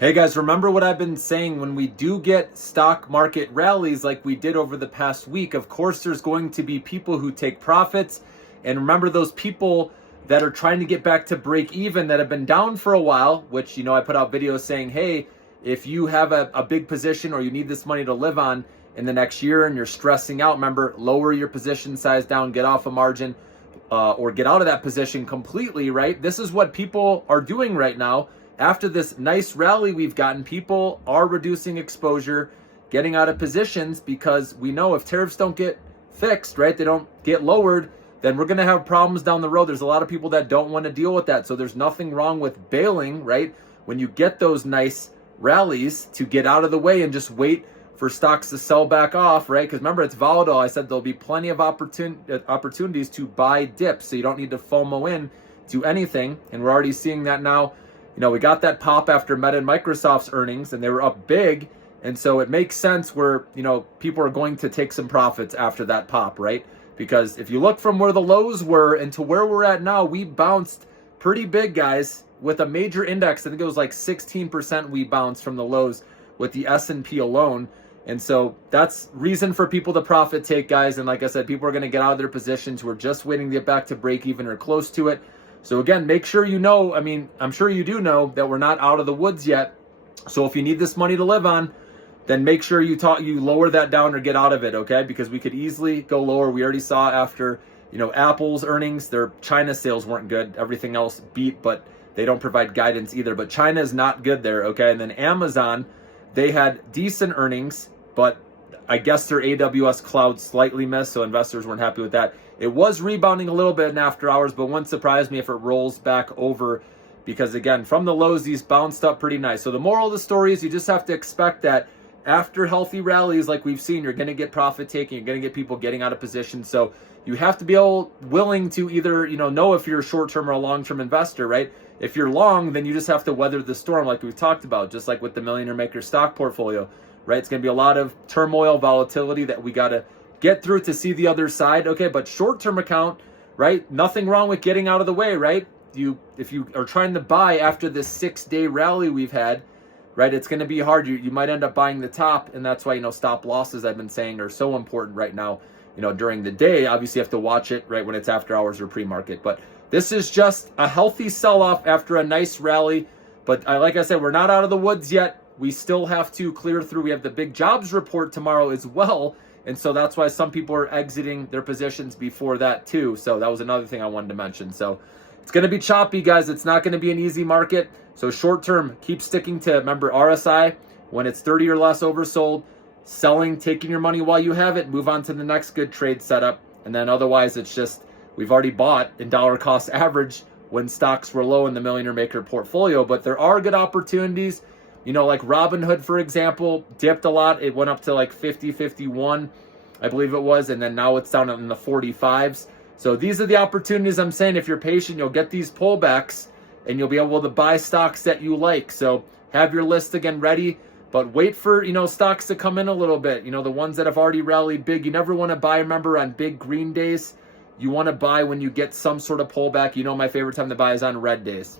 Hey guys, remember what I've been saying when we do get stock market rallies like we did over the past week? Of course, there's going to be people who take profits. And remember those people that are trying to get back to break even that have been down for a while, which, I put out videos saying, hey, if you have a big position or you need this money to live on in the next year and you're stressing out, remember, lower your position size down, get off a margin, or get out of that position completely, right? This is what people are doing right now. After this nice rally we've gotten, people are reducing exposure, getting out of positions, because we know if tariffs don't get fixed, right, they don't get lowered, then we're going to have problems down the road. There's a lot of people that don't want to deal with that. So there's nothing wrong with bailing, right? When you get those nice rallies, to get out of the way and just wait for stocks to sell back off, right? Because remember, it's volatile. I said there'll be plenty of opportunities to buy dips, so you don't need to FOMO in to anything. And we're already seeing that now. We got that pop after Meta and Microsoft's earnings, and they were up big. And so it makes sense where, people are going to take some profits after that pop, right? Because if you look from where the lows were and to where we're at now, we bounced pretty big, guys, with a major index. I think it was like 16% we bounced from the lows with the S&P alone. And so that's reason for people to profit take, guys. And like I said, people are going to get out of their positions. We're just waiting to get back to break even or close to it. So again, make sure I'm sure you do know that we're not out of the woods yet. So if you need this money to live on, then make sure you lower that down or get out of it, okay? Because we could easily go lower. We already saw after, Apple's earnings, their China sales weren't good. Everything else beat, but they don't provide guidance either. But China is not good there, okay? And then Amazon, they had decent earnings, but I guess their AWS cloud slightly missed, so investors weren't happy with that. It was rebounding a little bit in after hours, but wouldn't surprise me if it rolls back over, because again, from the lows, these bounced up pretty nice. So the moral of the story is you just have to expect that after healthy rallies like we've seen, you're going to get profit taking, you're going to get people getting out of position. So you have to be willing to either, know if you're a short-term or a long-term investor, right? If you're long, then you just have to weather the storm like we've talked about, just like with the Millionaire Maker stock portfolio, right? It's going to be a lot of turmoil, volatility that we got to get through to see the other side, okay? But short-term account, right? Nothing wrong with getting out of the way, right? If you are trying to buy after this 6-day rally we've had, right, it's going to be hard. You might end up buying the top, and that's why, stop losses, I've been saying, are so important right now, during the day. Obviously, you have to watch it, right, when it's after hours or pre-market. But this is just a healthy sell-off after a nice rally. But like I said, we're not out of the woods yet. We still have to clear through. We have the big jobs report tomorrow as well. And so that's why some people are exiting their positions before that too. So that was another thing I wanted to mention. So it's going to be choppy, guys. It's not going to be an easy market. So short term, keep sticking to, remember, RSI, when it's 30 or less oversold, selling, taking your money while you have it, move on to the next good trade setup. And then otherwise, it's just, we've already bought in dollar cost average when stocks were low in the Millionaire Maker portfolio. But there are good opportunities. Like Robinhood, for example, dipped a lot. It went up to like 50, 51, I believe it was. And then now it's down in the 45s. So these are the opportunities I'm saying. If you're patient, you'll get these pullbacks and you'll be able to buy stocks that you like. So have your list again ready, but wait for, stocks to come in a little bit. The ones that have already rallied big, you never want to buy, remember, on big green days. You want to buy when you get some sort of pullback. My favorite time to buy is on red days.